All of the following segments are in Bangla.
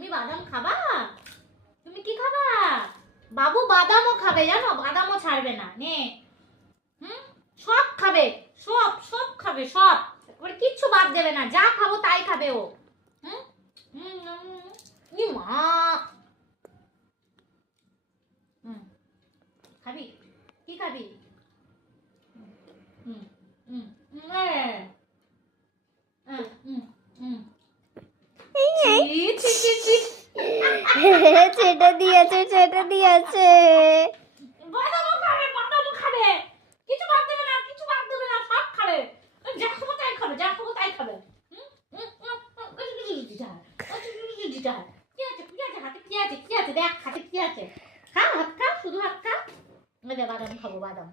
তুমি বাদাম খাবা? তুমি কি খাবা? বাবু বাদামও খাবে জানো, বাদামও ছাড়বে না। নে সব খাবে, সব সব খাবে, সব এবার কিচ্ছু বাদ দেবে না, যা খাবো তাই খাবে ও। মা খাবি? কি খাবি? ছেটে দিয়েছে, ছেটে দিয়েছে। বাদামও খাবে, বাদামও খাবে, কিছু বাদ দেবে না, কিছু বাদ দেবে না, সব খাবে, যা খাবো তাই খাবে, যা খাবো তাই খাবে। কি আছে, কি আছে হাতে, কি আছে, কি আছে, দেখ হাতে কি আছে, খা, হাত খা, শুধু হাত খা। দে বাদাম খাবো, বাদাম।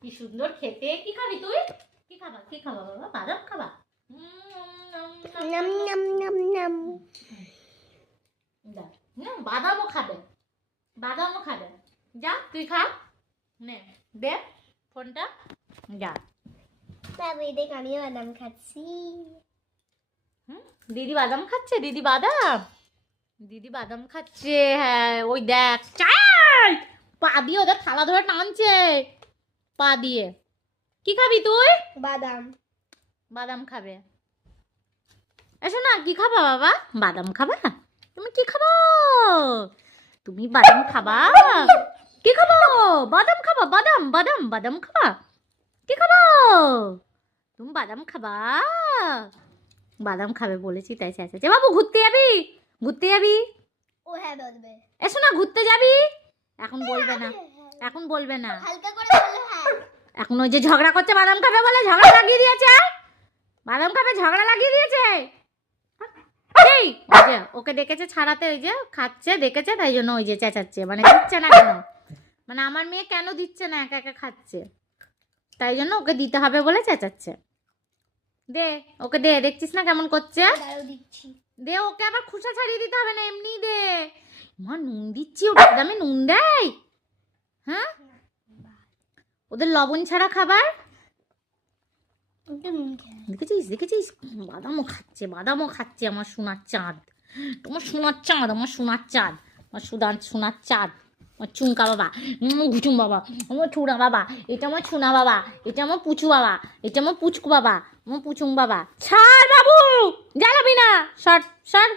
কি সুন্দর খেতে। কি খাবি তুই? কি খাবা, কি খাবা বাবা? বাদাম খাবা? নাম নাম নাম নাম। বাদামও খাবে, বাদামও খাবে, যা তুই খা, নে দে ফোনটা, যা। তবে দেখ আমিও বাদাম খাচ্ছি। দিদি বাদাম খাচ্ছে, দিদি বাদাম, দিদি বাদাম খাচ্ছে। হ্যাঁ ওই দেখ, চাই পা দিয়ে ওদের থালা ধরে টানছে, পা দিয়ে। কি খাবি তুই? বাদাম। বাদাম খাবে। এসো না, কি খাবা বাবা? বাদাম খাবা? তুমি কি খাবো? তুমি বাদাম খাবা? কি খাবো? বাদাম খাবা? বাদাম বাদাম বাদাম খাবা? কি খাবো? তুমি বাদাম খাবা? বাদাম খাবে বলেছি তাই চেঁচাচ্ছে। বাবু ঘুরতে যাবি? ঘুরতে যাবি? ও হ্যাঁ বলবে। এসো না, ঘুরতে যাবি? এখন বলবে না, এখন বলবে না, হালকা করে বলো হ্যাঁ। এখন ওই যে ঝগড়া করছে, বাদাম খাবে বলে ঝগড়া লাগিয়ে দিয়েছে। বাদাম খাবে ঝগড়া লাগিয়ে দিয়েছে। এই ওই যে ওকে ডেকেছে ছাড়াতে, ওই যে খাচ্ছে দেখেছে, তাই জন্য ওই যে চেঁচাচ্ছে, মানে দিচ্ছে না কেন, মানে আমার মেয়ে কেন দিচ্ছে না, একা একা খাচ্ছে, তাই জন্য ওকে দিতে হবে বলে চেঁচাচ্ছে। দে ওকে দে, দেখছিস না কেমন করছে, দিচ্ছি। দে ওকে, আবার খুসা ছাড়িয়ে দিতে হবে না, এমনি দে। মা নুন দিচ্ছি, ওটা দামে নুন দেয়? হ্যাঁ ওদের লবণ ছাড়া খাবার। দেখেছিস দেখেছিস, বাদামও খাচ্ছে, বাদামও খাচ্ছে। আমার সোনার চাঁদ, তোমার সোনার চাঁদ, আমার সোনার চাঁদ, আমার সোনার চাঁদ, আমার চুমকা বাবা, ঘুচুম বাবা, আমার ছুড়া বাবা, এটা আমার সোনা বাবা, এটা আমার পুচু বাবা, এটা আমার পুচকু বাবা, আমার পুচুং বাবা। ছাড় বাবু, জ্বালাবি না, সর সর।